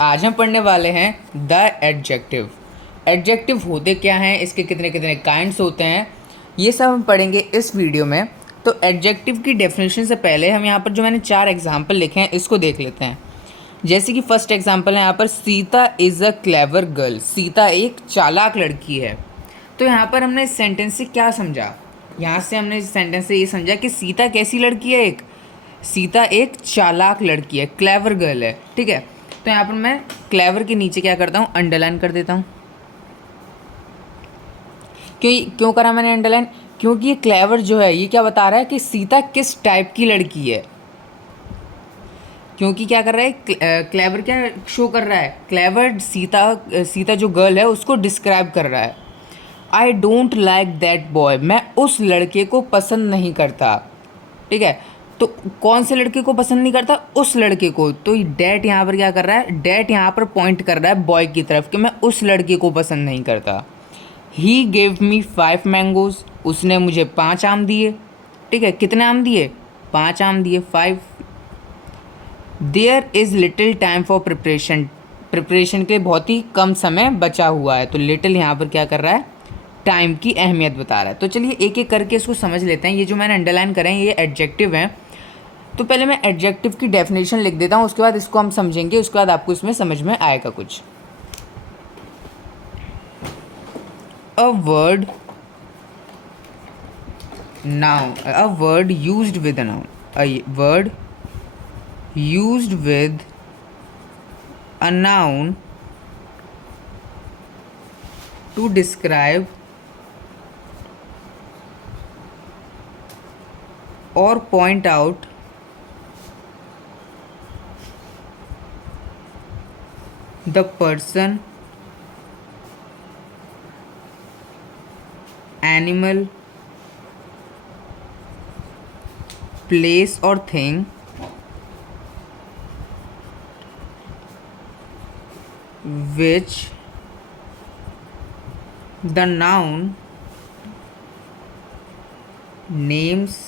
आज हम पढ़ने वाले हैं द एडजेक्टिव। एडजेक्टिव होते क्या हैं, इसके कितने कितने काइंड्स होते हैं, ये सब हम पढ़ेंगे इस वीडियो में। तो एडजेक्टिव की डेफिनेशन से पहले हम यहाँ पर जो मैंने 4 एग्जाम्पल लिखे हैं इसको देख लेते हैं। जैसे कि फर्स्ट एग्जाम्पल है यहाँ पर, Sita is a clever girl. Sita एक चालाक लड़की है। तो यहाँ पर हमने इस सेंटेंस से क्या समझा, यहाँ से हमने इस सेंटेंस से ये समझा कि सीता कैसी लड़की है, सीता एक चालाक लड़की है, क्लेवर गर्ल है। ठीक है, तो यहाँ पर मैं क्लेवर के नीचे क्या करता हूँ, अंडरलाइन कर देता हूँ। क्यों करा मैंने अंडरलाइन? क्योंकि ये क्लेवर जो है ये क्या बता रहा है कि सीता किस टाइप की लड़की है। क्योंकि क्या कर रहा है, क्लेवर क्या शो कर रहा है, क्लेवर सीता जो गर्ल है उसको डिस्क्राइब कर रहा है। I don't like that boy, मैं उस लड़के को पसंद नहीं करता। ठीक है, तो कौन से लड़के को पसंद नहीं करता, उस लड़के को। तो डैट यहाँ पर क्या कर रहा है, डैट यहाँ पर पॉइंट कर रहा है बॉय की तरफ कि मैं उस लड़के को पसंद नहीं करता। ही गेव मी 5 मैंगोज, उसने मुझे 5 आम दिए। ठीक है, कितने आम दिए, 5 आम दिए, 5। There is little time for preparation, preparation के लिए बहुत ही कम समय बचा हुआ है। तो लिटिल यहाँ पर क्या कर रहा है, टाइम की अहमियत बता रहा है। तो चलिए एक एक करके इसको समझ लेते हैं। ये जो मैंने अंडरलाइन करें ये एडजेक्टिव हैं। तो पहले मैं एडजेक्टिव की डेफिनेशन लिख देता हूँ, उसके बाद इसको हम समझेंगे, उसके बाद आपको इसमें समझ में आएगा कुछ। A word noun, a word used with a noun, a word used with a noun to describe or point out the person, animal, place or thing which the noun names,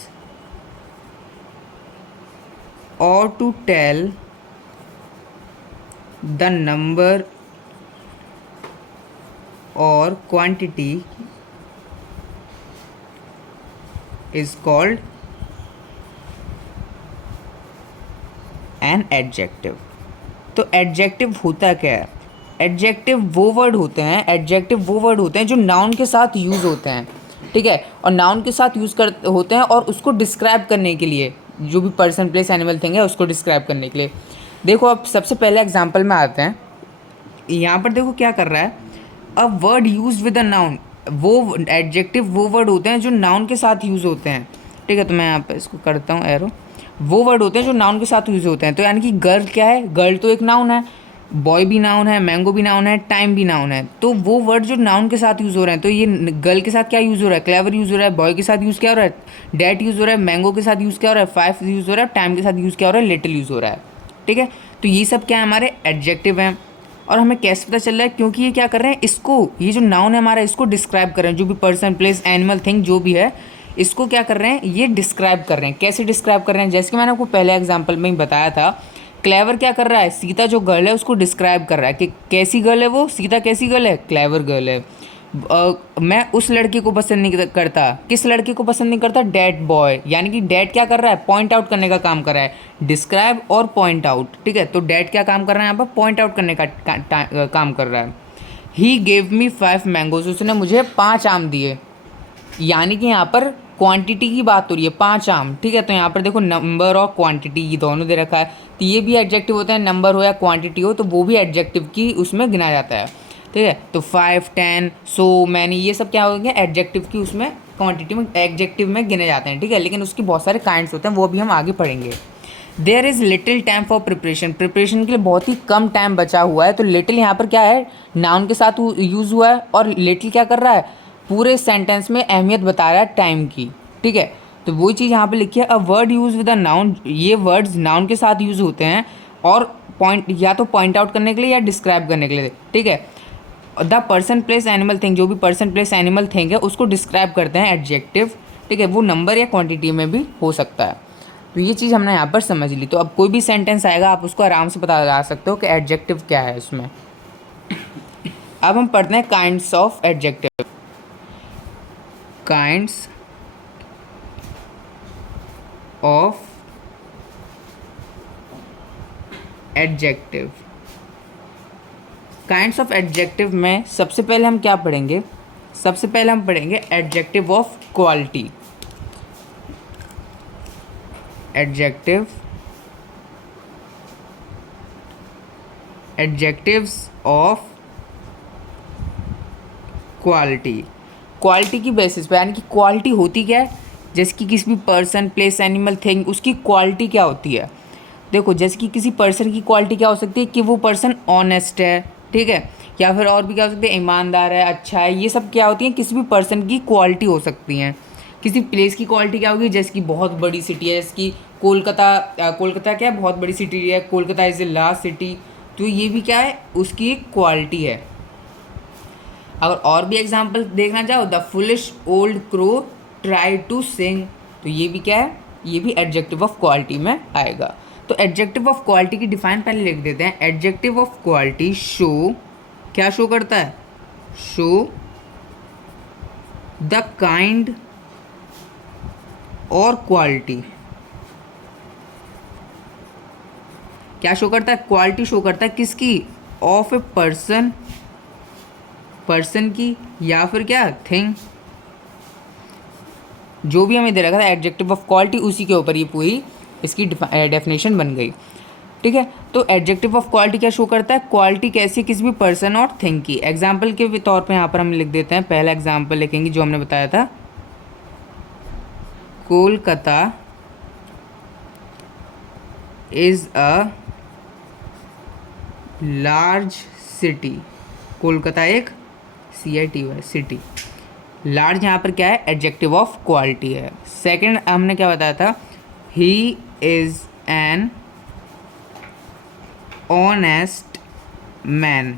or to tell the number or quantity is called an adjective। तो adjective होता क्या है? Adjective वो word होते हैं जो noun के साथ यूज़ होते हैं। ठीक है, और नाउन के साथ यूज़ कर होते हैं और उसको डिस्क्राइब करने के लिए, जो भी पर्सन प्लेस एनिमल थिंग है उसको डिस्क्राइब करने के लिए। देखो अब सबसे पहले एग्जांपल में आते हैं। यहाँ पर देखो क्या कर रहा है, a word use with a noun. वो एडजेक्टिव वो वर्ड होते हैं जो नाउन के साथ यूज़ होते हैं। ठीक है, तो मैं यहाँ पर इसको करता हूँ एरो। वो वर्ड होते हैं जो नाउन के साथ यूज़ होते हैं। तो यानी कि गर्ल क्या है, गर्ल तो एक नाउन है, बॉय भी नाउन है, मैंगो भी नाउन है, टाइम भी नाउन है। तो वो वर्ड जो नाउन के साथ यूज़ हो रहे हैं, तो ये गर्ल के साथ क्या यूज़ हो रहा है, क्लेवर यूज़ हो रहा है, बॉय के साथ यूज़ क्या हो रहा है, डैट यूज़ हो रहा है, मैंगो के साथ यूज़ क्या हो रहा है, 5 यूज़ हो रहा है, टाइम के साथ यूज़ क्या हो रहा है, लिटिल यूज़ हो रहा है। ठीक है, तो ये सब क्या है, हमारे एडजेक्टिव हैं। और हमें कैसे पता चल रहा है, क्योंकि ये क्या कर रहे हैं, इसको, ये जो नाउन है हमारा, इसको डिस्क्राइब कर रहे हैं। जो भी पर्सन प्लेस एनिमल थिंग जो भी है, इसको क्या कर रहे हैं, ये डिस्क्राइब कर रहे हैं। कैसे डिस्क्राइब कर रहे हैं, जैसे कि मैंने आपको पहले एग्जांपल में ही बताया था, क्लेवर क्या कर रहा है, सीता जो गर्ल है उसको डिस्क्राइब कर रहा है कि कैसी गर्ल है वो, सीता कैसी गर्ल है, क्लेवर गर्ल है। मैं उस लड़के को पसंद नहीं करता, किस लड़के को पसंद नहीं करता, डैट बॉय। यानी कि डैट क्या कर रहा है, पॉइंट आउट करने का काम कर रहा है, डिस्क्राइब और पॉइंट आउट। ठीक है, तो डैट क्या काम कर रहा है यहाँ पर, पॉइंट आउट करने का काम कर रहा है। ही गेव मी 5 मैंगोज, उसने मुझे 5 आम दिए। यानी कि यहाँ पर क्वांटिटी की बात हो रही है, 5 आम। ठीक है, तो यहाँ पर देखो नंबर और क्वांटिटी ये दोनों दे रखा है। तो ये भी एडजेक्टिव होता है, नंबर हो या क्वांटिटी हो तो वो भी एडजेक्टिव की उसमें गिना जाता है। ठीक है, तो 5, 10, सो मैनी, ये सब क्या हो गया, एडजेक्टिव की उसमें क्वांटिटी में, एडजेक्टिव में गिने जाते हैं। ठीक है, लेकिन उसकी बहुत सारे काइंड्स होते हैं, वो भी हम आगे पढ़ेंगे। There is little time for preparation, preparation के लिए बहुत ही कम टाइम बचा हुआ है। तो लिटिल यहाँ पर क्या है, नाउन के साथ यूज़ हुआ है, और लिटिल क्या कर रहा है, पूरे सेंटेंस में अहमियत बता रहा है टाइम की। ठीक है, तो वही चीज़ यहाँ पे लिखी है, a word use with a noun, ये वर्ड्स नाउन के साथ यूज़ होते हैं और पॉइंट, या तो पॉइंट आउट करने के लिए या डिस्क्राइब करने के लिए। ठीक है, the person place animal thing, जो भी पर्सन प्लेस एनिमल थिंग है उसको डिस्क्राइब करते हैं एडजेक्टिव। ठीक है, वो नंबर या क्वांटिटी में भी हो सकता है। तो ये चीज़ हमने यहाँ पर समझ ली। तो अब कोई भी सेंटेंस आएगा आप उसको आराम से पता लगा सकते हो कि एडजेक्टिव क्या है उसमें। अब हम पढ़ते हैं kinds of adjective. Kinds of adjective. Kinds of adjective में सबसे पहले हम क्या पढ़ेंगे? सबसे पहले हम पढ़ेंगे adjective of quality. Adjectives of quality. Quality की बेसिस पे, यानी कि क्वालिटी होती क्या है, जैसे कि किसी भी पर्सन, प्लेस, एनिमल, थिंग, उसकी क्वालिटी क्या होती है। देखो जैसे कि किसी पर्सन की क्वालिटी क्या हो सकती है कि वो पर्सन ऑनेस्ट है, ठीक है, या फिर और भी क्या हो सकते हैं, ईमानदार है, अच्छा है। ये सब क्या होती है, किसी भी पर्सन की क्वालिटी हो सकती हैं। किसी प्लेस की क्वालिटी क्या होगी, जैसे कि बहुत बड़ी सिटी है, जैसे कि कोलकाता क्या है, बहुत बड़ी सिटी है, Kolkata is a large city. तो ये भी क्या है, उसकी एक क्वालिटी है। अगर और भी एग्जाम्पल देखना चाहो, the foolish old crow try to sing, तो ये भी क्या है, ये भी एडजेक्टिव ऑफ क्वालिटी में आएगा। तो एडजेक्टिव ऑफ क्वालिटी की डिफाइन पहले लिख देते हैं। एडजेक्टिव ऑफ क्वालिटी शो, क्या शो करता है, शो द काइंड और क्वालिटी। क्या शो करता है, क्वालिटी शो करता है किसकी, ऑफ ए पर्सन, पर्सन की, या फिर क्या, थिंग। जो भी हमें दे रखा था एडजेक्टिव ऑफ क्वालिटी, उसी के ऊपर ये पूरी इसकी डेफिनेशन बन गई, ठीक है। तो एडजेक्टिव ऑफ क्वालिटी क्या शो करता है, क्वालिटी कैसी है किसी भी पर्सन और थिंग की। एग्जाम्पल के तौर पे यहाँ पर हम लिख देते हैं, पहला एग्जाम्पल लिखेंगे जो हमने बताया था, Kolkata is a large city. Kolkata एक सिटी। लार्ज यहाँ पर क्या है, एडजेक्टिव ऑफ क्वालिटी है। सेकंड हमने क्या बताया था, he is an honest man.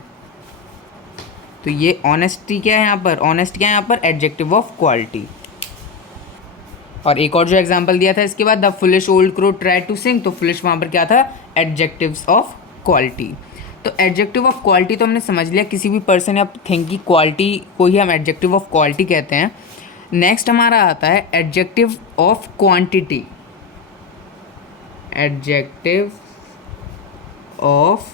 तो ये ऑनेस्टी क्या है यहाँ पर, ऑनेस्ट क्या है यहाँ पर, एडजेक्टिव ऑफ क्वालिटी। और एक और जो एग्जांपल दिया था इसके बाद, the foolish old crow try to sing, तो फुलिश वहाँ पर क्या था, एडजेक्टिव्स ऑफ क्वालिटी। तो एडजेक्टिव ऑफ क्वालिटी तो हमने समझ लिया, किसी भी पर्सन या थिंग की क्वालिटी को ही हम एडजेक्टिव ऑफ क्वालिटी कहते हैं। नेक्स्ट हमारा आता है adjective of quantity. Adjective of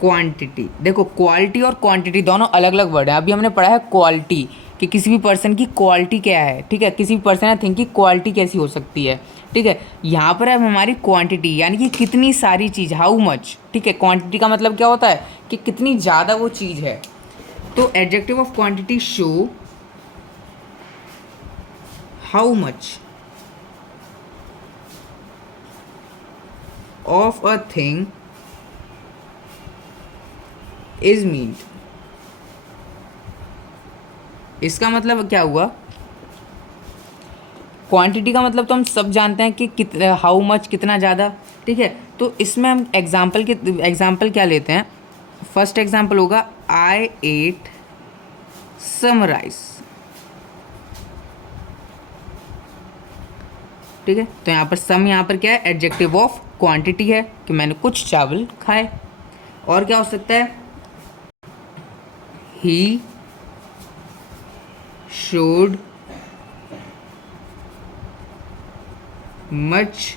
quantity. देखो क्वालिटी और क्वांटिटी दोनों अलग अलग वर्ड हैं। अभी हमने पढ़ा है क्वालिटी, कि किसी भी पर्सन की क्वालिटी क्या है, ठीक है, किसी भी पर्सन या थिंग की क्वालिटी कैसी हो सकती है, ठीक है। यहाँ पर है हमारी क्वांटिटी, यानी कि कितनी सारी चीज़, हाउ मच, ठीक है। क्वांटिटी का मतलब क्या होता है कि कितनी ज़्यादा वो चीज़ है। तो adjective of quantity show how much of a thing is meant. इसका मतलब क्या हुआ, क्वांटिटी का मतलब तो हम सब जानते हैं कि कितना, हाउ मच, कितना ज़्यादा, ठीक है। तो इसमें हम एग्जाम्पल क्या लेते हैं। फर्स्ट एग्जाम्पल होगा, आई एट सम राइस, ठीक है। तो यहाँ पर सम, यहाँ पर क्या है, एडजेक्टिव ऑफ क्वांटिटी है कि मैंने कुछ चावल खाए। और क्या हो सकता है, ही showed much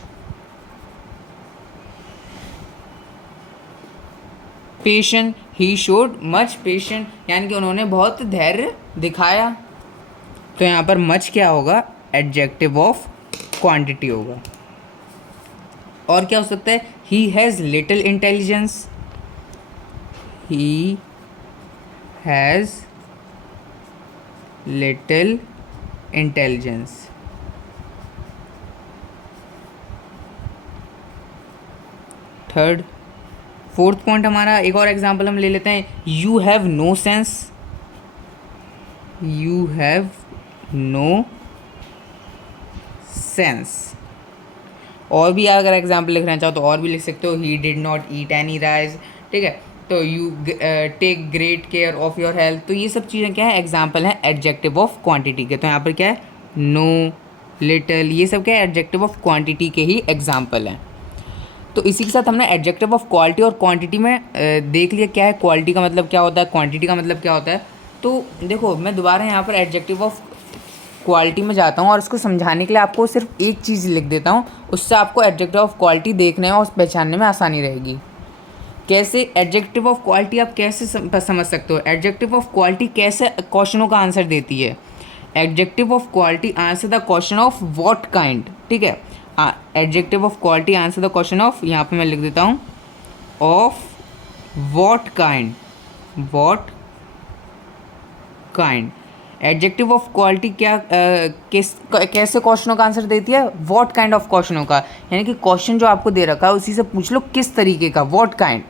patient, he showed much patient, यानी कि उन्होंने बहुत धैर्य दिखाया। तो यहाँ पर मच क्या होगा, एडजेक्टिव ऑफ क्वांटिटी होगा। और क्या हो सकता है, he has little intelligence, he has little intelligence. Third, fourth point हमारा, एक और एग्जांपल हम ले लेते हैं, you have no sense, you have no sense. और भी अगर एग्जांपल लिखना चाहो तो और भी लिख सकते हो, he did not eat any rice, ठीक है। तो you take great care of your health. तो ये सब चीज़ें क्या है, एग्जांपल हैं एडजेक्टिव ऑफ क्वांटिटी के। तो यहाँ पर क्या है, नो, लिटिल, ये सब क्या है, एडजेक्टिव ऑफ क्वांटिटी के ही एग्जाम्पल हैं। तो इसी के साथ हमने एडजेक्टिव ऑफ क्वालिटी और क्वांटिटी में देख लिया क्या है क्वालिटी का मतलब क्या होता है, क्वांटिटी का मतलब क्या होता है। तो देखो मैं दोबारा यहाँ पर एडजेक्टिव ऑफ क्वालिटी में जाता हूँ और इसको समझाने के लिए आपको सिर्फ एक चीज़ लिख देता हूँ, उससे आपको एडजेक्टिव ऑफ क्वालिटी देखने में और पहचानने में आसानी रहेगी। कैसे एडजेक्टिव ऑफ क्वालिटी आप कैसे समझ सकते हो, एडजेक्टिव ऑफ क्वालिटी कैसे क्वेश्चनों का आंसर देती है। Adjective of quality answer the question of what kind, ठीक है। Adjective of quality answer the question of, यहाँ पे मैं लिख देता हूँ, of what kind, what kind. Adjective of quality क्या कैसे क्वेश्चनों का आंसर देती है, व्हाट काइंड ऑफ क्वेश्चनों का, यानी कि क्वेश्चन जो आपको दे रखा है उसी से पूछ लो किस तरीके का, व्हाट काइंड।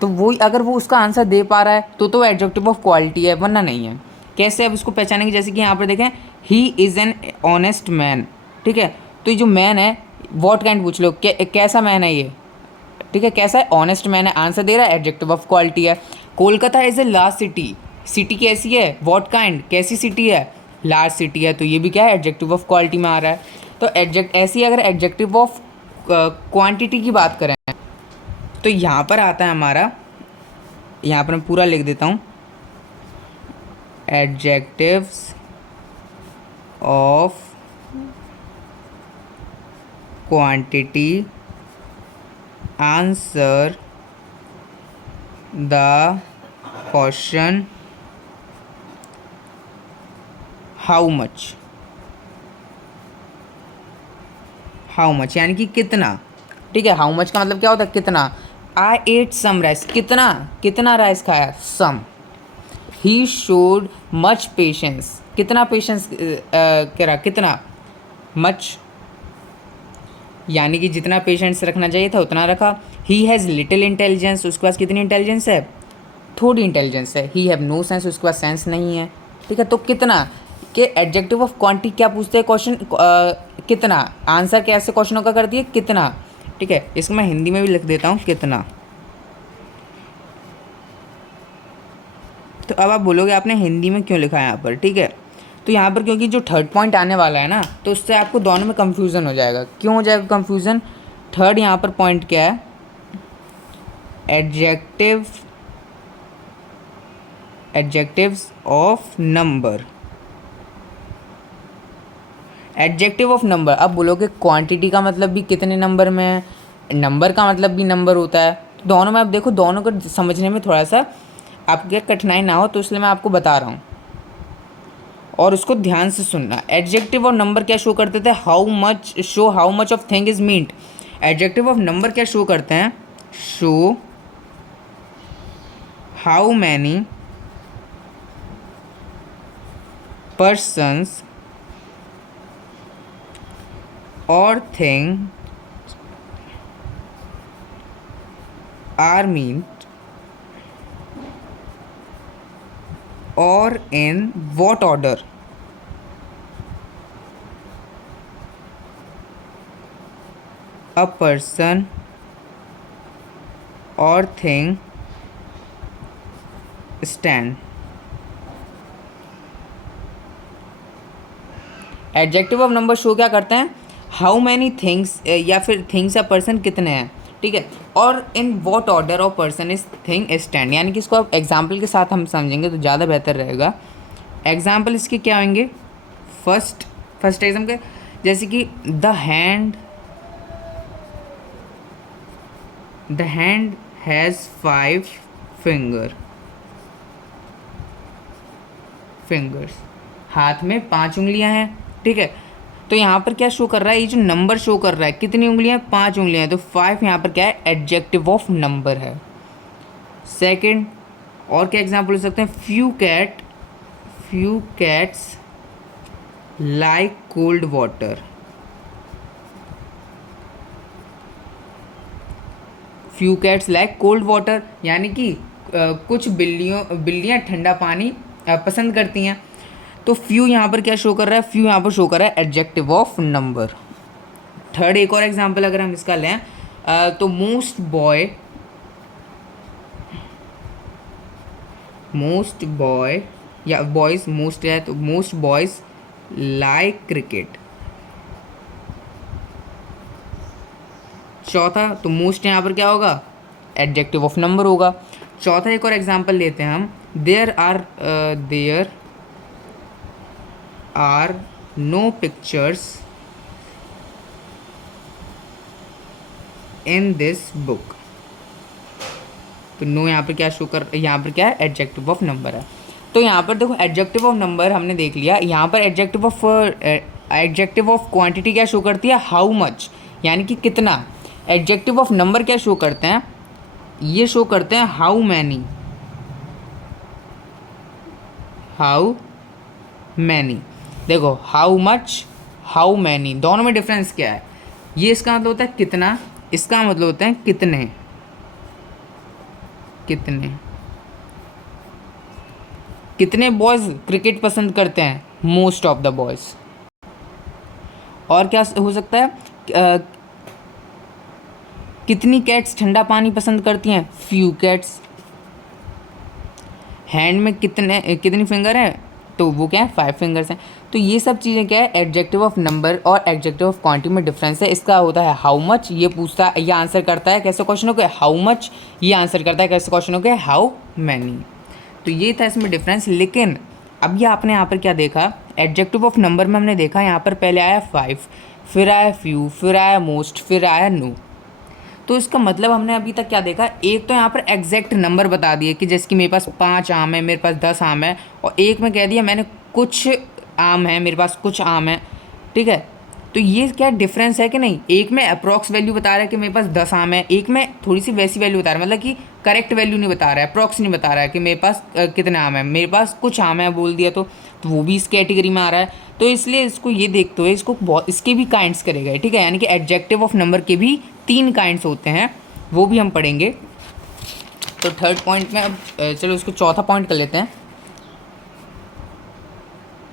तो वही अगर वो उसका आंसर दे पा रहा है तो एडजेक्टिव ऑफ क्वालिटी है, वरना नहीं है। कैसे अब उसको पहचानेंगे, जैसे कि यहाँ पर देखें, he is an honest man, ठीक है। तो ये जो मैन है, व्हाट काइंड पूछ लो, कैसा मैन है ये, ठीक है, कैसा है, ऑनेस्ट मैन है, आंसर दे रहा है, एडजेक्टिव ऑफ क्वालिटी है। Kolkata is a large city, city कैसी है, व्हाट काइंड, कैसी सिटी है, लार्ज सिटी है, तो ये भी क्या है, एडजेक्टिव ऑफ क्वालिटी में आ रहा है। तो ऐसी अगर एडजेक्टिव ऑफ क्वांटिटी की बात करें तो यहाँ पर आता है हमारा, यहाँ पर मैं पूरा लिख देता हूँ, adjectives of quantity answer the question how much, how much यानी कि कितना, ठीक है। हाउ मच का मतलब क्या होता है, कितना। आई एट सम राइस, कितना, कितना राइस खाया, सम। ही शोड मच पेशेंस, कितना पेशेंस कह रहा, कितना, मच यानी कि जितना पेशेंस रखना चाहिए था उतना रखा। ही हैज़ लिटिल इंटेलिजेंस, उसके पास कितनी इंटेलिजेंस है, थोड़ी इंटेलिजेंस है। ही हैव नो सेंस, उसके पास सेंस नहीं है, ठीक है। तो कितना के एडजेक्टिव ऑफ क्वांटिटी क्या पूछते हैं, क्वेश्चन कितना, आंसर कैसे क्वेश्चनों का कर दिए, कितना, ठीक है। इसको मैं हिंदी में भी लिख देता हूँ, कितना। तो अब आप बोलोगे आपने हिंदी में क्यों लिखा है यहाँ पर, ठीक है। तो यहाँ पर क्योंकि जो थर्ड पॉइंट आने वाला है ना, तो उससे आपको दोनों में कंफ्यूजन हो जाएगा। क्यों हो जाएगा कंफ्यूजन, थर्ड यहाँ पर पॉइंट क्या है, adjectives of number, adjective of number. अब बोलोगे क्वांटिटी का मतलब भी कितने नंबर में है, नंबर का मतलब भी नंबर होता है। तो दोनों में आप देखो, दोनों को समझने में थोड़ा सा आपके कठिनाई ना हो, तो इसलिए मैं आपको बता रहा हूँ और उसको ध्यान से सुनना। एडजेक्टिव और नंबर क्या शो करते थे, how much of thing is meant. Adjective of number क्या शो करते हैं, show how many persons or things are meant or in what order. A person or thing stand. Adjective of number show क्या करते हैं, how many things या फिर things या person कितने हैं, ठीक है। और in what order of person is thing stand, यानी कि इसको आप एग्जाम्पल के साथ हम समझेंगे तो ज़्यादा बेहतर रहेगा। एग्जाम्पल इसके क्या होंगे, फर्स्ट एग्जाम के, जैसे कि द हैंड हैज़ 5 फिंगर्स, हाथ में 5 उंगलियां हैं, ठीक है। तो यहाँ पर क्या शो कर रहा है, ये जो नंबर शो कर रहा है, कितनी उंगलियां, 5 उंगलियां हैं, तो 5 यहाँ पर क्या है, एडजेक्टिव ऑफ नंबर है। सेकंड, और क्या एग्जांपल हो सकते हैं, few cats like cold water, few cats like cold water, यानी कि कुछ बिल्लियाँ ठंडा पानी पसंद करती हैं। तो फ्यू यहाँ पर क्या शो कर रहा है, फ्यू यहाँ पर शो कर रहा है एडजेक्टिव ऑफ नंबर। थर्ड, एक और एग्जांपल अगर हम इसका लें तो मोस्ट बॉय या बॉयज़, मोस्ट है तो मोस्ट बॉयज़ लाइक क्रिकेट, चौथा तो मोस्ट यहाँ पर क्या होगा, एडजेक्टिव ऑफ नंबर होगा। चौथा एक और एग्जांपल लेते हैं हम, there are no pictures in this book. तो नो यहाँ पर क्या शो कर, यहाँ पर क्या है, एडजेक्टिव ऑफ नंबर है। तो यहाँ पर देखो एडजेक्टिव ऑफ नंबर हमने देख लिया। यहाँ पर एडजेक्टिव ऑफ क्वांटिटी क्या शो करती है, हाउ मच, यानी कि कितना। एडजेक्टिव ऑफ नंबर क्या शो करते हैं, ये शो करते हैं हाउ मैनी, हाउ मैनी। देखो हाउ मच, हाउ मैनी, दोनों में डिफरेंस क्या है, ये इसका मतलब होता है कितना, इसका मतलब होता है कितने, कितने। कितने बॉयज़ क्रिकेट पसंद करते हैं, मोस्ट ऑफ द बॉयज़। और क्या हो सकता है, कितनी कैट्स ठंडा पानी पसंद करती हैं, फ्यू कैट्स। हैंड में कितनी फिंगर हैं, तो वो क्या है, 5 फिंगर्स हैं। तो ये सब चीज़ें क्या है, एडजेक्टिव ऑफ नंबर और एडजेक्टिव ऑफ क्वांटिटी में डिफरेंस है। इसका होता है हाउ मच, ये पूछता है, ये आंसर करता है कैसे क्वेश्चनों के, हाउ मच, ये आंसर करता है कैसे क्वेश्चनों के, हाउ मैनी। तो ये था इसमें डिफरेंस। लेकिन अब ये आपने यहाँ पर क्या देखा, एडजेक्टिव ऑफ नंबर में हमने देखा यहाँ पर पहले आया 5, फिर आया फ्यू, फिर आया मोस्ट, फिर आया नो। तो इसका मतलब हमने अभी तक क्या देखा, एक तो यहाँ पर एग्जैक्ट नंबर बता दिए कि जैसे कि मेरे पास 5 आम है, मेरे पास 10 आम है, और एक में कह दिया मैंने कुछ आम है, मेरे पास कुछ आम है, ठीक है। तो ये क्या डिफरेंस है कि नहीं, एक में अप्रॉक्स वैल्यू बता रहा है कि मेरे पास 10 आम है, एक में थोड़ी सी वैसी वैल्यू बता रहा है, मतलब कि करेक्ट वैल्यू नहीं बता रहा है, अप्रॉक्स नहीं बता रहा है कि मेरे पास कितने आम है, मेरे पास कुछ आम है बोल दिया तो वो भी इस कैटेगरी में आ रहा है। तो इसलिए इसको ये देखते हुए इसको बहुत, इसके भी काइंड्स करेगा, ठीक है, यानी कि एडजेक्टिव ऑफ नंबर के भी 3 काइंड्स होते हैं, वो भी हम पढ़ेंगे। तो थर्ड पॉइंट में अब चलो इसको चौथा पॉइंट कर लेते हैं।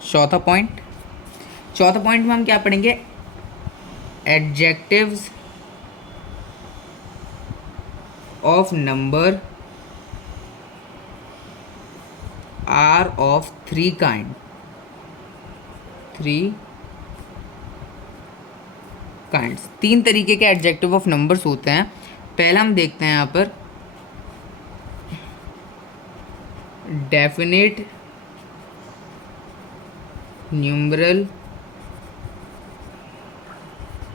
चौथा पॉइंट में हम क्या पढ़ेंगे, adjectives of number are of 3 kind, 3 kinds, 3 तरीके के एडजेक्टिव ऑफ नंबर्स होते हैं। पहला हम देखते हैं यहाँ पर definite numeral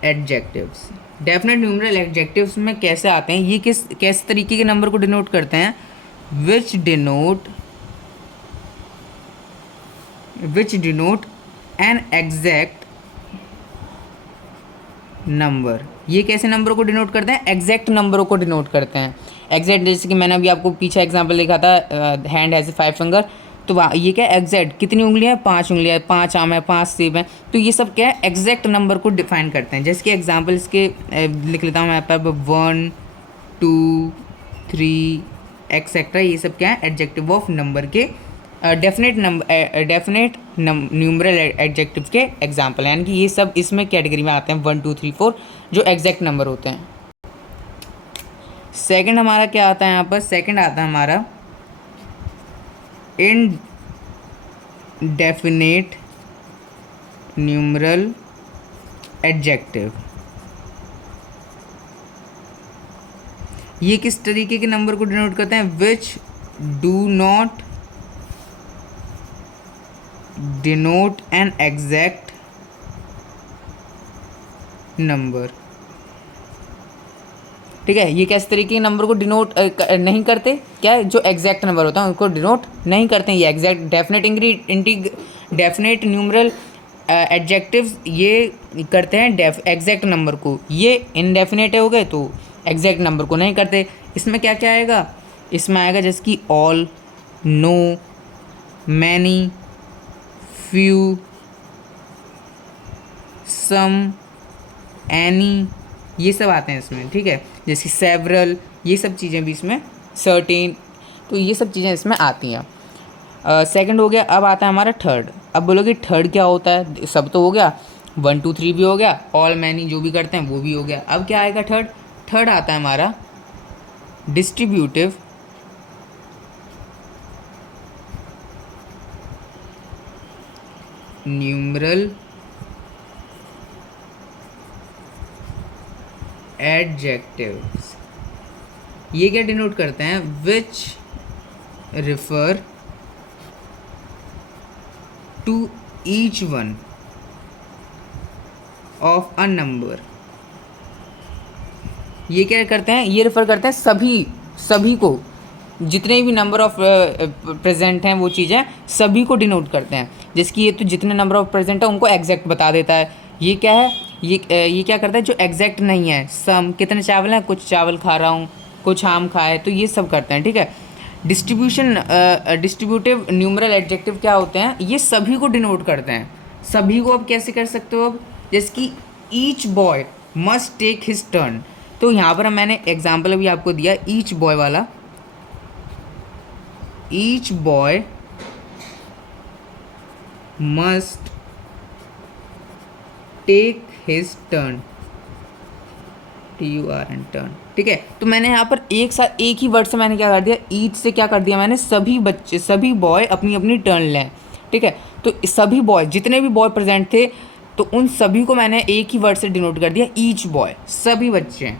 adjectives. Definite numeral adjectives में कैसे आते हैं, ये कैसे तरीके के नंबर को डिनोट करते हैं, विच डिनोट एन एग्जैक्ट नंबर। ये कैसे नंबर को डिनोट करते हैं, एग्जैक्ट नंबरों को डिनोट करते हैं। एग्जैक्ट, जैसे कि मैंने अभी आपको पीछे एग्जांपल लिखा था, हैंड हैज़ 5 फिंगर, तो ये क्या है, एग्जैक्ट कितनी उंगलियां हैं, 5 उंगलियां, 5 आम है, 5 सेब हैं। तो ये सब क्या है, एग्जैक्ट नंबर को डिफाइन करते हैं। जैसे कि एग्जांपल इसके लिख लेता हूँ मैं यहाँ पर, 1 2 3 एक्सेट्रा, ये सब क्या है, एडजेक्टिव ऑफ नंबर के डेफिनेट न्यूमरल एडजेक्टिव के एग्जाम्पल, यानी कि ये सब इसमें कैटेगरी में आते हैं, 1 2 3 4 जो एग्जैक्ट नंबर होते हैं। सेकंड हमारा क्या आता है यहाँ पर, सेकंड आता है हमारा इनडेफिनेट न्यूमरल एडजेक्टिव। ये किस तरीके के नंबर को डिनोट करते हैं, which do not denote an exact number, ठीक है। ये कैसे तरीके के नंबर को डिनोट नहीं करते, क्या है, जो एग्जैक्ट नंबर होता है उनको डिनोट नहीं करते हैं। ये एग्जैक्ट डेफिनेट न्यूमरल एडजेक्टिव्स ये करते हैं एग्जैक्ट नंबर को, ये इनडेफिनेट हो गए तो एग्जैक्ट नंबर को नहीं करते। इसमें क्या क्या आएगा, इसमें आएगा जैसे कि ऑल, नो, मैनी, फ्यू, सम, एनी, ये सब आते हैं इसमें, ठीक है। जैसे सेवरल, ये सब चीज़ें भी इसमें, सर्टेन, तो ये सब चीज़ें इसमें आती हैं। सेकंड हो गया, अब आता है हमारा थर्ड। अब बोलोगे थर्ड क्या होता है, सब तो हो गया, 1 2 3 भी हो गया, ऑल मैनी जो भी करते हैं वो भी हो गया। अब क्या आएगा थर्ड, थर्ड आता है हमारा डिस्ट्रीब्यूटिव न्यूमरल एडजेक्टिव्स, ये क्या डिनोट करते हैं? Which refer to each one of a number. ये क्या करते हैं? ये रेफर करते हैं सभी को, जितने भी नंबर ऑफ प्रेजेंट हैं वो चीज़ें सभी को डिनोट करते हैं। जिसकी ये तो जितने नंबर ऑफ प्रेजेंट है उनको एग्जैक्ट बता देता है। ये क्या है? ये क्या करता है? जो एग्जैक्ट नहीं है, सम कितने चावल हैं, कुछ चावल खा रहा हूँ, कुछ आम खाए, तो ये सब करते हैं। ठीक है। डिस्ट्रीब्यूटिव न्यूमरल एडजेक्टिव क्या होते हैं? ये सभी को डिनोट करते हैं। सभी को अब कैसे कर सकते हो? अब जैसे कि each boy must take his turn, तो यहाँ पर मैंने एग्जाम्पल अभी आपको दिया ईच बॉय वाला। Each boy must take his turn, TURN turn. ठीक है। तो मैंने यहाँ पर एक साथ एक ही वर्ड से मैंने क्या कर दिया? ईच से क्या कर दिया मैंने? सभी बच्चे, सभी बॉय अपनी अपनी टर्न लें। ठीक है। तो सभी बॉय, जितने भी बॉय प्रेजेंट थे, तो उन सभी को मैंने एक ही वर्ड से डिनोट कर दिया, ईच बॉय, सभी बच्चे।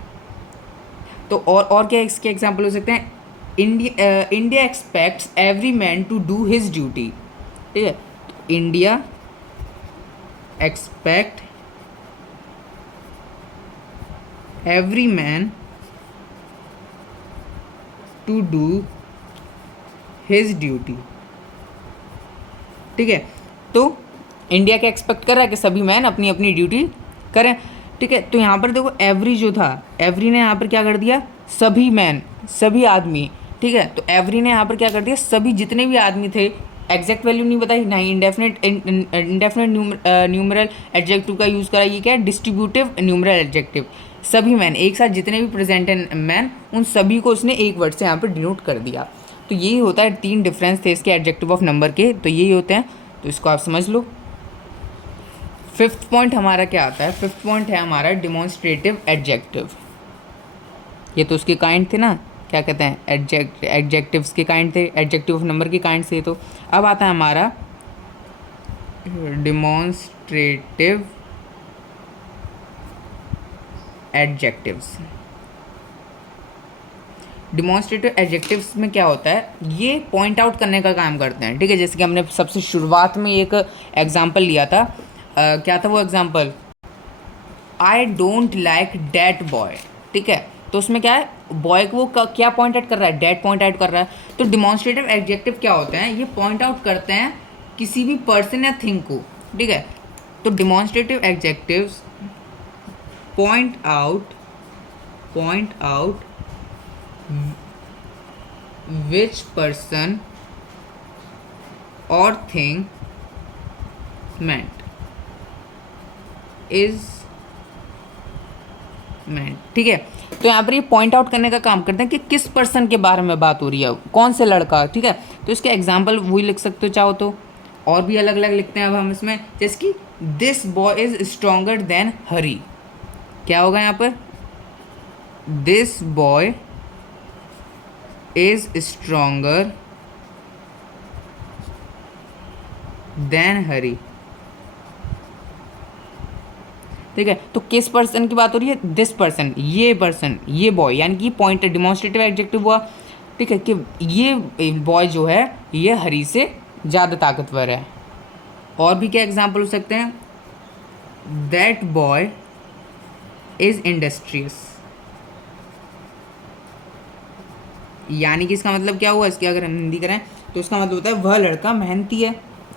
तो और क्या इसके एग्जाम्पल हो सकते हैं? India expects every man to do his duty. ठीक है। India expect every man to do his duty. ठीक है। तो इंडिया क्या एक्सपेक्ट कर रहा है? कि सभी मैन अपनी अपनी ड्यूटी करें। ठीक है। तो यहाँ पर देखो एवरी जो था, एवरी ने यहाँ पर क्या कर दिया? सभी मैन, सभी आदमी। ठीक है। तो एवरी ने यहाँ पर क्या कर दिया? सभी जितने भी आदमी थे। एग्जैक्ट वैल्यू नहीं बताई, ना ही इंडेफिनेट न्यूमरल एडजेक्टिव का यूज़ करा। ये क्या है? Distributive numeral adjective. सभी मैन, एक साथ जितने भी प्रेजेंट हैं मैन, उन सभी को उसने एक वर्ड से यहाँ पर डिनोट कर दिया। तो यही होता है, 3 डिफरेंस थे इसके एडजेक्टिव ऑफ नंबर के, तो यही होते हैं। तो इसको आप समझ लो। 5th पॉइंट हमारा क्या आता है? 5th पॉइंट है हमारा डिमॉन्स्ट्रेटिव एडजेक्टिव। ये तो उसके काइंड थे ना, क्या कहते हैं? एडजेक्टिव्स के काइंड थे, एडजेक्टिव ऑफ नंबर के काइंड से। तो अब आता है हमारा डिमॉन्स्ट्रेटिव एडजेक्टिव्स। डिमॉन्स्ट्रेटिव एडजेक्टिव्स में क्या होता है? ये पॉइंट आउट करने का काम करते हैं। ठीक है। जैसे कि हमने सबसे शुरुआत में एक एग्जाम्पल लिया था। क्या था वो example? I don't like that boy. ठीक है। तो उसमें क्या है? बॉय को वो क्या पॉइंट आउट कर रहा है? डैट पॉइंट आउट कर रहा है। तो डिमॉन्स्ट्रेटिव एडजेक्टिव क्या होते हैं? ये पॉइंट आउट करते हैं किसी भी पर्सन या थिंग को। ठीक है। तो demonstrative adjectives point out which person or thing meant is meant। ठीक है। तो यहाँ पर ये पॉइंट आउट करने का काम करते हैं कि किस पर्सन के बारे में बात हो रही है, कौन से लड़का। ठीक है। तो इसके एग्जाम्पल वही लिख सकते हो चाहो तो, और भी अलग अलग लिखते हैं अब हम इसमें। जैसे कि this boy is stronger than Hari. क्या होगा यहाँ पर? This boy is stronger than Hari. ठीक है। तो किस पर्सन की बात हो रही है? दिस पर्सन, ये पर्सन, ये बॉय, यानी कि पॉइंट डिमॉन्स्ट्रेटिव एडजेक्टिव हुआ। ठीक है। कि ये बॉय जो है ये हरी से ज़्यादा ताकतवर है। और भी क्या एग्जाम्पल हो सकते हैं? दैट बॉय इज इंडस्ट्रियस, यानी कि इसका मतलब क्या हुआ? इसकी अगर हम हिंदी करें तो इसका मतलब होता है वह लड़का मेहनती है।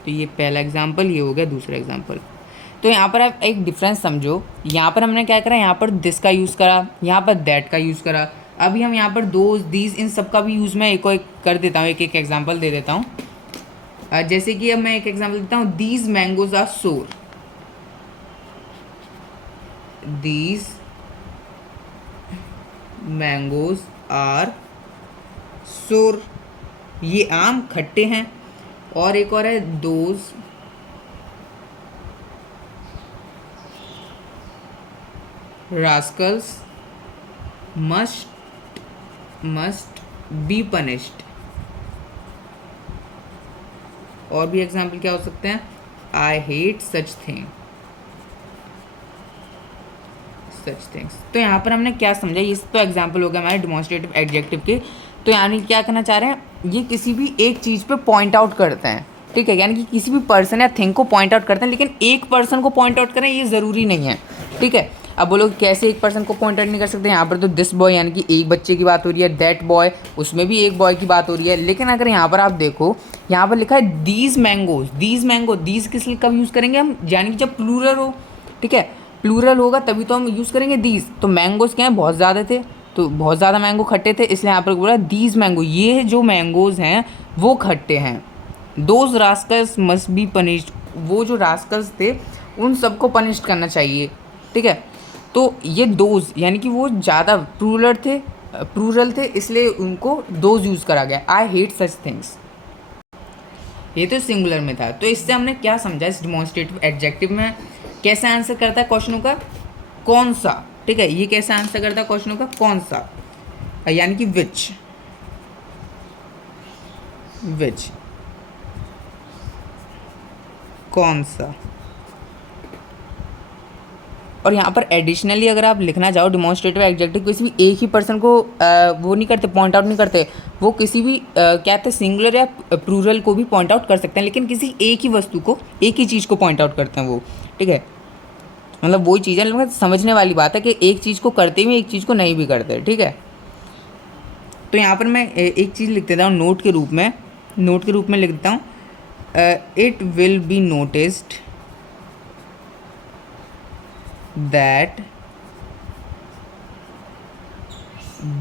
तो ये पहला एग्जाम्पल, ये हो गया दूसरा एग्जाम्पल। तो यहाँ पर आप एक डिफरेंस समझो। यहाँ पर हमने क्या करा? यहाँ पर दिस का यूज़ करा, यहाँ पर दैट का यूज़ करा। अभी हम यहाँ पर दोज, दीज, इन सब का भी यूज़ मैं एक कर देता हूँ, एक एक एग्जाम्पल दे देता हूँ। जैसे कि अब मैं एक एग्जाम्पल देता हूँ, दीज मैंगोज आर सोर। दीज मैंगोज आर सोर, ये आम खट्टे हैं। और एक और है, those Rascals must be punished. और भी एग्जाम्पल क्या हो सकते हैं? I hate such such things. तो यहाँ पर हमने क्या समझा, ये तो एग्जाम्पल हो गया हमारे डिमॉन्स्ट्रेटिव एडजेक्टिव के। तो यानी क्या करना चाह रहे हैं, ये किसी भी एक चीज़ पे पॉइंट आउट करते हैं, ठीक है, यानी कि किसी भी पर्सन या थिंग को पॉइंट आउट करते हैं, लेकिन एक पर्सन को पॉइंट आउट करें ये ज़रूरी नहीं है, ठीक है। अब बोलो कैसे एक पर्सन को पॉइंट आउट नहीं कर सकते, यहाँ पर तो दिस बॉय यानी कि एक बच्चे की बात हो रही है, दैट बॉय उसमें भी एक बॉय की बात हो रही है। लेकिन अगर यहाँ पर आप देखो, यहाँ पर लिखा है these mangoes, these mango, these किस लिए कब यूज़ करेंगे हम, यानी कि जब प्लूरल हो, ठीक है, प्लूरल होगा तभी तो हम यूज़ करेंगे दीज। तो मैंगोज क्या है, बहुत ज़्यादा थे, तो बहुत ज़्यादा मैंगो खट्टे थे, इसलिए यहाँ पर बोला दीज मैंगो, ये जो मैंगोज हैं वो खट्टे हैं। Those Rascals must be punished, वो जो रास्कल्स थे उन सबको पनिश करना चाहिए, ठीक है। तो ये दोज यानी कि वो ज़्यादा प्लूरल थे इसलिए उनको दोज यूज़ करा गया। आई हेट सच थिंग्स, ये तो सिंगुलर में था। तो इससे हमने क्या समझा, इस डिमॉन्स्ट्रेटिव एडजेक्टिव में कैसे आंसर करता है क्वेश्चनों का, कौन सा, ठीक है, ये कैसे आंसर करता है क्वेश्चनों का, कौन सा, यानी कि विच, कौन सा। और यहाँ पर एडिशनली अगर आप लिखना चाहो डिमॉन्स्ट्रेटिव एडजेक्टिव, किसी भी एक ही पर्सन को वो नहीं करते, पॉइंट आउट नहीं करते, वो किसी भी क्या कहते हैं सिंगुलर या प्लूरल को भी पॉइंट आउट कर सकते हैं, लेकिन किसी एक ही वस्तु को, एक ही चीज़ को पॉइंट आउट करते हैं वो, ठीक है। मतलब वही चीज़ है, लेकिन समझने वाली बात है कि एक चीज़ को करते हुए एक चीज़ को नहीं भी करते, ठीक है। तो यहाँ पर मैं एक चीज़ लिख देता हूँ नोट के रूप में लिख देता हूँ, it will be noticed that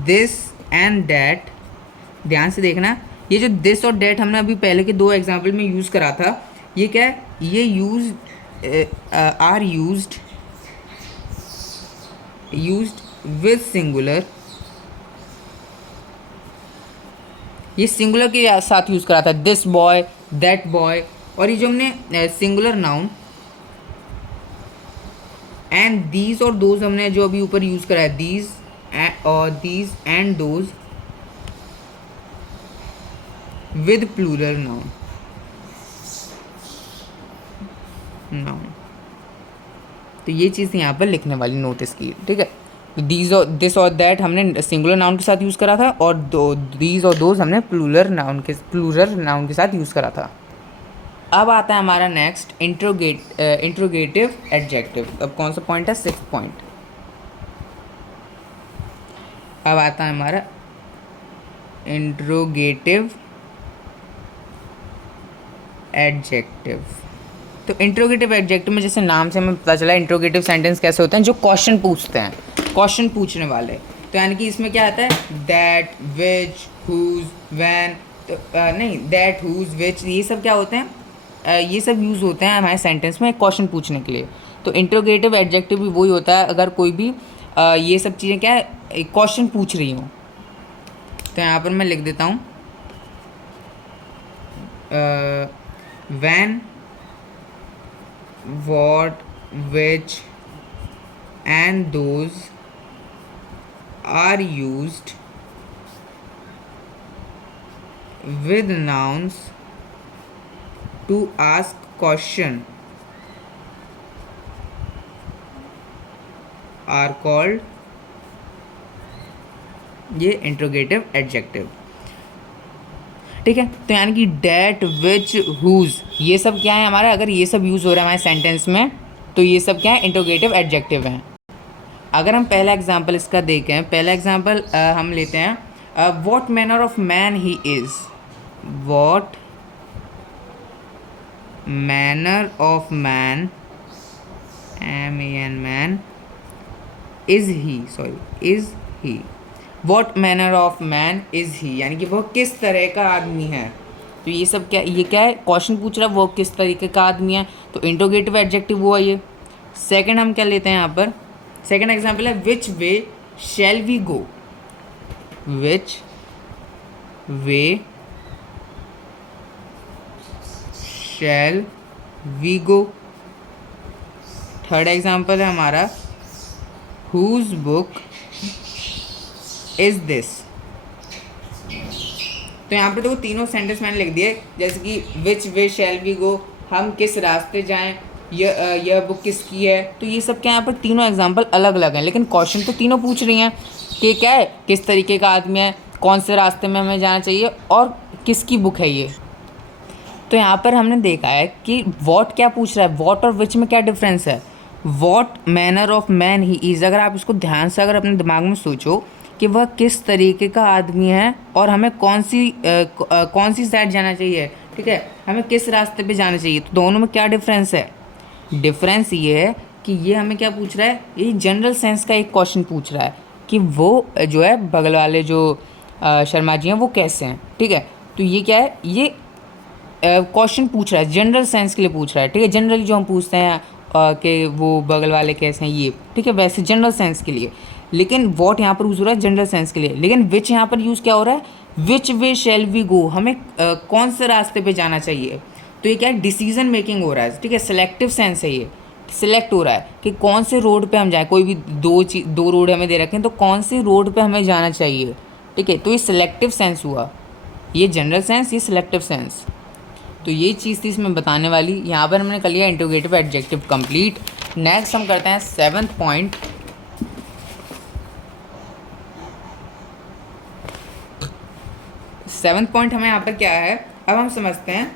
this and that, ध्यान से देखना, ये जो this और that हमने अभी पहले के दो एग्जाम्पल में यूज़ करा था, ये क्या है, ये use are used with singular, ये सिंगुलर के साथ यूज़ करा था, दिस बॉय, दैट बॉय। और ये जो हमने सिंगुलर नाउन एंड दीज और दोज हमने जो अभी ऊपर यूज़ करा है, दीज और these and those with plural noun, तो ये चीज़ यहाँ पर लिखने वाली नोटिस की, ठीक है। दीज और दिस और दैट हमने सिंगुलर नाउन के साथ यूज़ करा था, और दीज और दोज हमने प्लूरल नाउन के साथ यूज़ करा था। अब आता है हमारा नेक्स्ट इंट्रोगेटिव एडजेक्टिव। अब कौन सा पॉइंट है, 6th पॉइंट। अब आता है हमारा इंट्रोगेटिव एडजेक्टिव। तो इंट्रोगेटिव एडजेक्टिव में जैसे नाम से हमें पता चला इंट्रोगेटिव सेंटेंस कैसे होते हैं, जो क्वेश्चन पूछते हैं, क्वेश्चन पूछने वाले। तो यानी कि इसमें क्या आता है, दैट, विच, हुज, व्हेन, तो नहीं, दैट, हुज, विच, ये सब क्या होते हैं, ये सब यूज़ होते हैं हमारे सेंटेंस में क्वेश्चन पूछने के लिए। तो इंट्रोगेटिव एडजेक्टिव भी वही होता है अगर कोई भी ये सब चीज़ें क्या है क्वेश्चन पूछ रही हूँ। तो यहाँ पर मैं लिख देता हूँ when, what, which and those are used with nouns to ask question are called, ये इंट्रोगेटिव एडजेक्टिव, ठीक है। तो यानी कि डेट, विच, हुज, ये सब क्या है हमारा, अगर ये सब यूज़ हो रहा है हमारे सेंटेंस में तो ये सब क्या है, इंट्रोगेटिव एडजेक्टिव हैं। अगर हम पहला एग्जांपल इसका देखें, पहला एग्जांपल हम लेते हैं, what manner of man he is, what manner of man, man is he, what manner of man is he, यानी कि वह किस तरह का आदमी है। तो ये सब क्या, ये क्या है, क्वेश्चन पूछ रहा है वो किस तरीके का आदमी है, तो इंट्रोगेटिव एडजेक्टिव हुआ ये। सेकंड हम क्या लेते हैं यहाँ पर, सेकंड एग्जांपल है which way shall we go, which way shall we go. Third example है हमारा हुज बुक इज दिस। तो यहाँ पर देखो तीनों सेंटेंस मैंने लिख दिए, जैसे कि विच वे शैल वी गो, हम किस रास्ते जाएं, यह बुक किसकी है। तो ये सब क्या है, यहाँ पर तीनों एग्जाम्पल अलग अलग हैं, लेकिन क्वेश्चन तो तीनों पूछ रही हैं कि क्या है, किस तरीके का आदमी है, कौन से रास्ते में हमें जाना चाहिए और किसकी बुक है ये। तो यहाँ पर हमने देखा है कि वॉट क्या पूछ रहा है, वॉट और विच में क्या डिफरेंस है। What manner of man he is, अगर आप इसको ध्यान से अगर अपने दिमाग में सोचो कि वह किस तरीके का आदमी है और हमें कौन सी साइड जाना चाहिए, ठीक है, हमें किस रास्ते पे जाना चाहिए, तो दोनों में क्या डिफरेंस है। डिफरेंस ये है कि ये हमें क्या पूछ रहा है, ये जनरल सेंस का एक क्वेश्चन पूछ रहा है कि वो जो है बगल वाले जो शर्मा जी हैं वो कैसे हैं, ठीक है। तो ये क्या है, ये क्वेश्चन पूछ रहा है, जनरल सेंस के लिए पूछ रहा है, ठीक है। जनरली जो हम पूछते हैं कि वो बगल वाले कैसे हैं ये, ठीक है, वैसे जनरल सेंस के लिए। लेकिन वॉट यहाँ पर यूज़ हो रहा है जनरल सेंस के लिए, लेकिन विच यहाँ पर यूज़ क्या हो रहा है, विच वे शैल वी गो, हमें कौन से रास्ते पे जाना चाहिए। तो ये क्या है, डिसीजन मेकिंग हो रहा है, ठीक है, सेलेक्टिव सेंस है ये, सिलेक्ट हो रहा है कि कौन से रोड पे हम जाएं। कोई भी दो रोड हमें दे रखे हैं, तो कौन से रोड पे हमें जाना चाहिए, ठीक है। तो ये सिलेक्टिव सेंस हुआ, ये जनरल सेंस, ये सिलेक्टिव सेंस। तो ये चीज़ थी इसमें बताने वाली। यहाँ पर हमने कर लिया इंट्रोगेटिव एडजेक्टिव कंप्लीट। नेक्स्ट हम करते हैं 7th पॉइंट। सेवन्थ पॉइंट हमें यहाँ पर क्या है, अब हम समझते हैं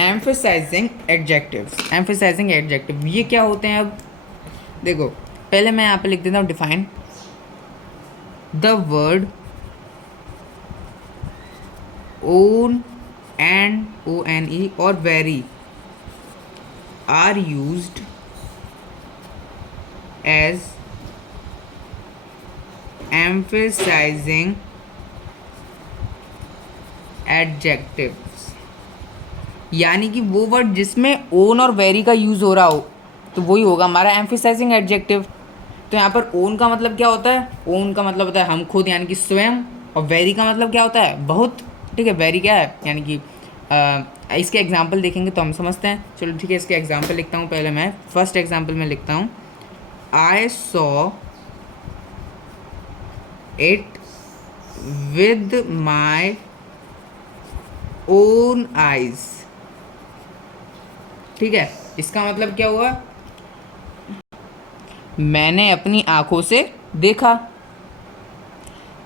एम्फेसाइजिंग एडजेक्टिव्स। एम्फेसाइजिंग एडजेक्टिव ये क्या होते हैं। अब देखो, पहले मैं यहाँ पर लिख देता हूँ define the word own and ONE और very are used as emphasizing adjectives, यानी कि वो वर्ड जिसमें ओन और वेरी का यूज़ हो रहा हो तो वही होगा हमारा एम्फेसाइजिंग एडजेक्टिव। तो यहाँ पर ओन का मतलब क्या होता है, ओन का मतलब होता है हम खुद यानी कि स्वयं, और वेरी का मतलब क्या होता है बहुत, ठीक है। वेरी क्या है यानी कि इसके एग्जाम्पल देखेंगे तो हम समझते हैं। चलो ठीक है, इसके एग्जाम्पल लिखता हूँ। पहले मैं फर्स्ट एग्जाम्पल में लिखता हूँ, I saw it with my own eyes, ठीक है। इसका मतलब क्या हुआ, मैंने अपनी आंखों से देखा।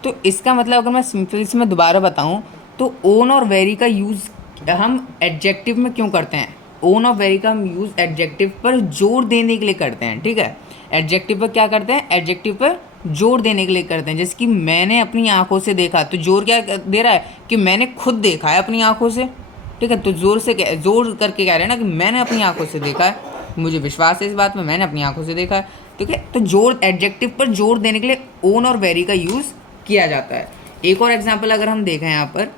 तो इसका मतलब अगर मैं सिंपल इसमें दोबारा बताऊं तो ओन और वेरी का यूज़ हम एडजेक्टिव में क्यों करते हैं। ओन और वेरी का हम यूज़ एडजेक्टिव पर जोर देने के लिए करते हैं, ठीक है। एडजेक्टिव पर क्या करते हैं, एडजेक्टिव पर जोर देने के लिए करते हैं। जैसे कि मैंने अपनी आंखों से देखा, तो जोर क्या दे रहा है कि मैंने खुद देखा है अपनी आंखों से, ठीक है। तो जोर करके कह रहे हैं ना कि मैंने अपनी आंखों से देखा है, मुझे विश्वास है इस बात में, मैंने अपनी आंखों से देखा है, ठीक है। तो जोर एडजेक्टिव पर जोर देने के लिए ओन और वेरी का यूज़ किया जाता है। एक और एग्जाम्पल अगर हम देखें यहाँ पर,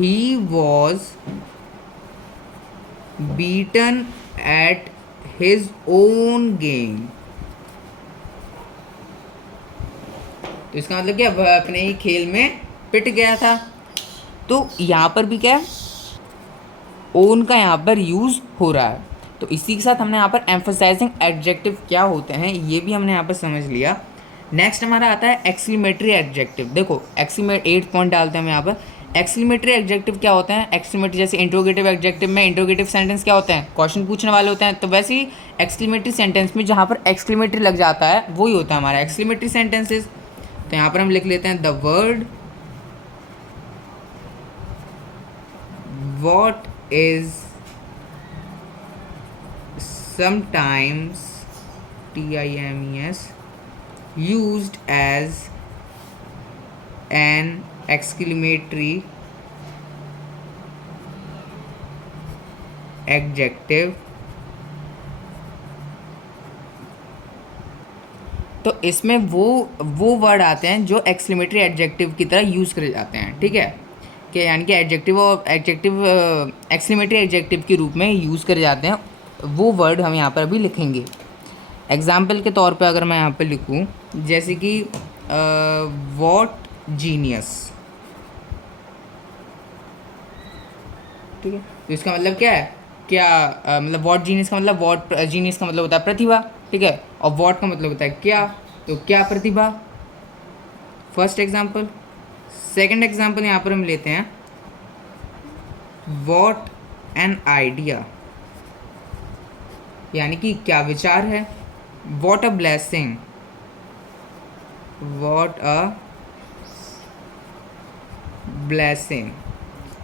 he was beaten at his own game. तो इसका मतलब क्या, वह अपने ही खेल में पिट गया था। तो यहाँ पर भी क्या, ओन का यहाँ पर यूज़ हो रहा है। तो इसी के साथ हमने यहाँ पर एम्फसाइजिंग एडजेक्टिव क्या होते हैं ये भी हमने यहाँ पर समझ लिया। नेक्स्ट हमारा आता है एक्सक्लेमेटरी एडजेक्टिव। देखो 8 पॉइंट डालते हैं हम यहाँ पर। एक्सक्लेमेटरी एडजेक्टिव क्या होते हैं, एक्सक्लेमेटरी जैसे इंट्रोगेटिव एडजेक्टिव में इंट्रोगेटिव सेंटेंस क्या होते हैं, क्वेश्चन पूछने वाले होते हैं। तो वैसे ही एक्सक्लेमेटरी सेंटेंस में जहाँ पर एक्सक्लेमेटरी लग जाता है वही होता है हमारा एक्सक्लेमेटरी सेंटेंसेस। तो यहाँ पर हम लिख लेते हैं the word what is sometimes TIMES used as an exclamatory adjective। तो इसमें वो वर्ड आते हैं जो एक्सक्लेमेटरी एडजेक्टिव की तरह यूज़ करे जाते हैं, ठीक है। कि यानी कि एडजेक्टिव एक्सक्लेमेटरी एडजेक्टिव के रूप में यूज़ करे जाते हैं। वो वर्ड हम यहाँ पर अभी लिखेंगे। एग्जाम्पल के तौर पे अगर मैं यहाँ पे लिखूँ जैसे कि वॉट जीनियस, ठीक है। तो इसका मतलब क्या है, क्या मतलब वॉट जीनियस का मतलब, वॉट जीनियस का मतलब होता है प्रतिभा, ठीक है। और वॉट का मतलब होता है क्या, तो क्या प्रतिभा, फर्स्ट एग्जाम्पल। सेकंड एग्जाम्पल यहाँ पर हम लेते हैं वॉट एन आइडिया, यानी कि क्या विचार है। What a blessing, what a blessing,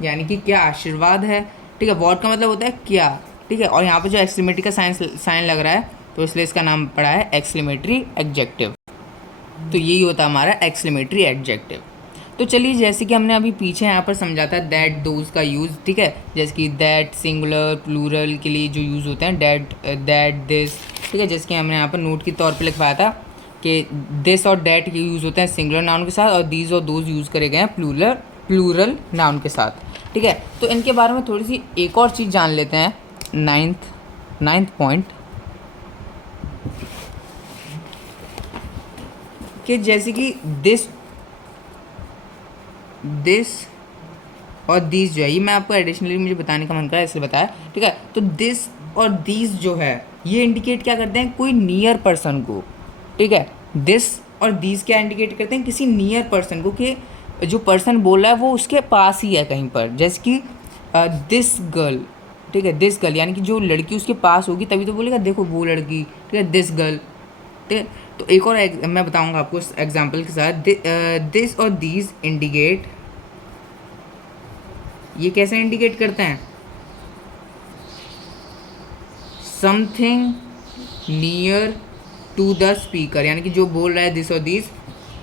यानी कि क्या आशीर्वाद है। ठीक है, वॉट का मतलब होता है क्या। ठीक है, और यहाँ पे जो एक्सक्लेमेटरी का साइन लग रहा है तो इसलिए इसका नाम पड़ा है एक्सक्लेमेटरी एडजेक्टिव। तो यही होता है हमारा एक्सक्लेमेटरी एडजेक्टिव। तो चलिए, जैसे कि हमने अभी पीछे यहाँ पर समझा था दैट दोज का यूज़, ठीक है, जैसे कि दैट सिंगुलर प्लूरल के लिए जो यूज़ होते हैं, दैट दिस, ठीक है, जैसे कि हमने यहाँ पर नोट के तौर पे लिखवाया था कि दिस और डैट ये यूज़ होते हैं सिंगुलर नाउन के साथ, और दीज और दोज यूज़ करे गए हैं प्लूरल नाउन के साथ। ठीक है, तो इनके बारे में थोड़ी सी एक और चीज़ जान लेते हैं। नाइन्थ पॉइंट कि जैसे कि दिस और दीज जो है, ये मैं आपको एडिशनली मुझे बताने का मन करा इसलिए बताया। ठीक है, तो दिस और दीज जो है ये इंडिकेट क्या करते हैं, कोई नियर पर्सन को। ठीक है, दिस और दीज क्या इंडिकेट करते हैं, किसी नियर पर्सन को, कि जो पर्सन बोल रहा है वो उसके पास ही है कहीं पर। जैसे कि दिस गर्ल, ठीक है, दिस गर्ल यानी कि जो लड़की उसके पास होगी तभी तो बोलेगा देखो वो लड़की। ठीक है, दिस गर्ल। ठीक है, तो एक और मैं बताऊंगा आपको एग्जांपल के साथ। दिस और दीज इंडिकेट, ये कैसे इंडिकेट करते हैं, something near to the speaker, यानी कि जो बोल रहा है दिस और दीज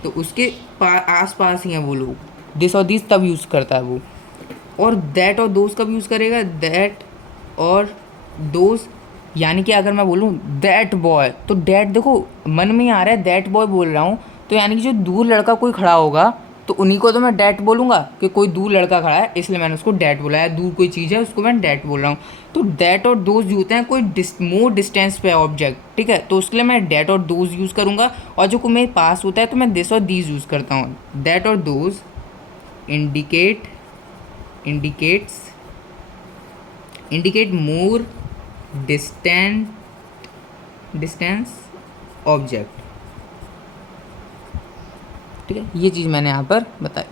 तो उसके आस पास ही हैं वो लोग। दिस और दीज तब यूज़ करता है वो। और दैट और दोस्त कब यूज़ करेगा, दैट और दोस्त, यानी कि अगर मैं बोलूँ दैट बॉय, तो दैट देखो मन में ही आ रहा है दैट बॉय बोल रहा हूँ, तो यानी कि जो दूर लड़का कोई खड़ा होगा तो उन्हीं को तो मैं डैट बोलूँगा, कि कोई दूर लड़का खड़ा है इसलिए मैंने उसको डैट बोला है, दूर कोई चीज़ है उसको मैं डैट बोल रहा हूँ। तो डैट और दोज जो होते हैं कोई मोर डिस्टेंस पे ऑब्जेक्ट, ठीक है, तो उसके लिए मैं डैट और दोज यूज़ करूँगा। और जो कोई मेरे पास होता है तो मैं दिस और दीज यूज़ करता हूँ। डैट और those indicate more distance object. ठीक है, ये चीज़ मैंने यहाँ पर बताई।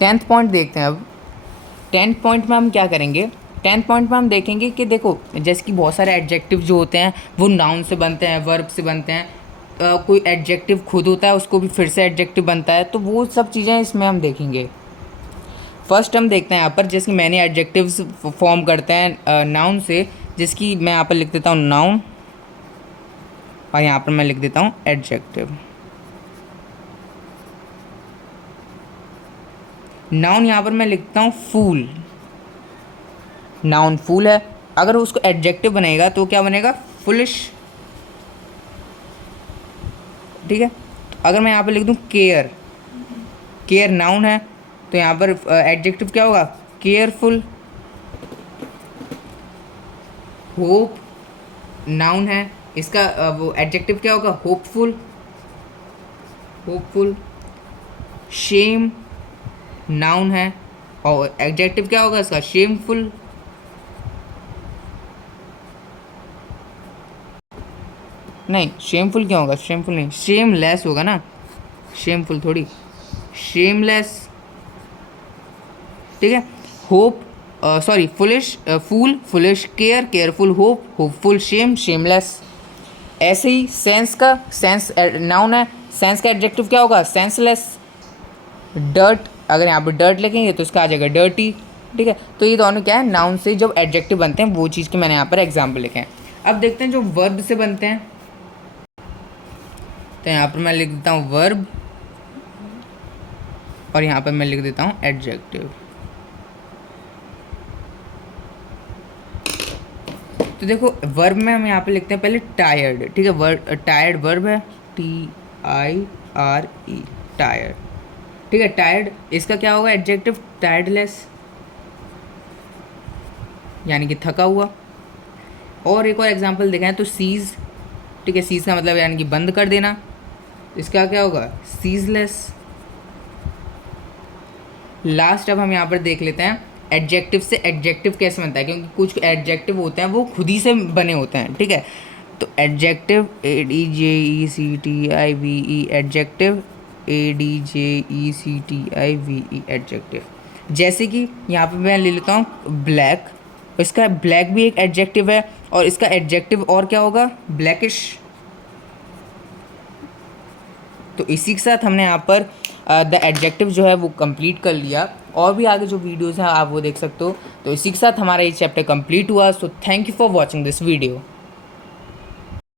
10th पॉइंट देखते हैं अब। 10th पॉइंट में हम क्या करेंगे, 10th पॉइंट में हम देखेंगे कि देखो जैसे कि बहुत सारे एडजेक्टिव जो होते हैं वो नाउन से बनते हैं, वर्ब से बनते हैं। कोई एडजेक्टिव खुद होता है उसको भी फिर से एडजेक्टिव बनता है, तो वो सब चीज़ें इसमें हम देखेंगे। फर्स्ट हम देखते हैं यहाँ पर, जैसे कि मैंने एडजेक्टिव्स फॉर्म करते हैं नाउन से, जिसकी मैं यहाँ पर लिख देता हूँ नाउन और यहाँ पर मैं लिख देता हूँ एडजेक्टिव। नाउन यहाँ पर मैं लिखता हूँ फूल। नाउन फूल है, अगर उसको एडजेक्टिव बनेगा तो क्या बनेगा, फुलिश। ठीक है, तो अगर मैं यहाँ पर लिख दूँ केयर, केयर नाउन है तो यहाँ पर एडजेक्टिव क्या होगा, केयरफुल। होप नाउन है, इसका वो एडजेक्टिव क्या होगा, होपफुल। शेम नाउन है और एडजेक्टिव क्या होगा इसका, शेमफुल। नहीं, शेमफुल क्यों होगा, शेमफुल नहीं, शेमलेस होगा ना, शेमफुल थोड़ी, शेमलेस। ठीक है, hope sorry foolish, fool foolish, care careful, hope hopeful, shame shameless. ऐसे ही सेंस नाउन है, सेंस का एडजेक्टिव क्या होगा, सेंसलेस। डर्ट, अगर यहाँ पर डर्ट लिखेंगे तो इसका आ जाएगा डर्टी। ठीक है, तो ये दोनों क्या है, नाउन से जब एडजेक्टिव बनते हैं वो चीज़ के मैंने यहाँ पर एग्जाम्पल लिखे हैं। अब देखते हैं जो वर्ब से बनते हैं, तो यहाँ पर मैं लिख देता हूँ वर्ब और यहाँ पर मैं लिख देता हूँ एडजेक्टिव। तो देखो वर्ब में हम यहाँ पे लिखते हैं पहले टायर्ड। ठीक है, वर्ब टायर्ड वर्ब है, TIRE, टायर्ड। ठीक है, टायर्ड इसका क्या होगा एडजेक्टिव, टायर्डलेस, यानी कि थका हुआ। और एक और एग्जांपल देखें तो सीज। ठीक है, सीज का मतलब यानी कि बंद कर देना, इसका क्या होगा, सीजलेस। लास्ट अब हम यहाँ पर देख लेते हैं एडजेक्टिव से एडजेक्टिव कैसे बनता है, क्योंकि कुछ एडजेक्टिव होते हैं वो खुद ही से बने होते हैं। ठीक है, तो adjective ADJECTIVE adjective, ADJECTIVE adjective. जैसे कि यहाँ पे मैं ले लेता हूँ ब्लैक, इसका ब्लैक भी एक एडजेक्टिव है, और इसका एडजेक्टिव और क्या होगा, ब्लैकिश। तो इसी के साथ हमने यहाँ पर द एडजेक्टिव जो है वो कंप्लीट कर लिया। और भी आगे जो वीडियोज़ हैं आप वो देख सकते हो। तो इसी के साथ हमारा ये चैप्टर कंप्लीट हुआ। So thank you for watching this video.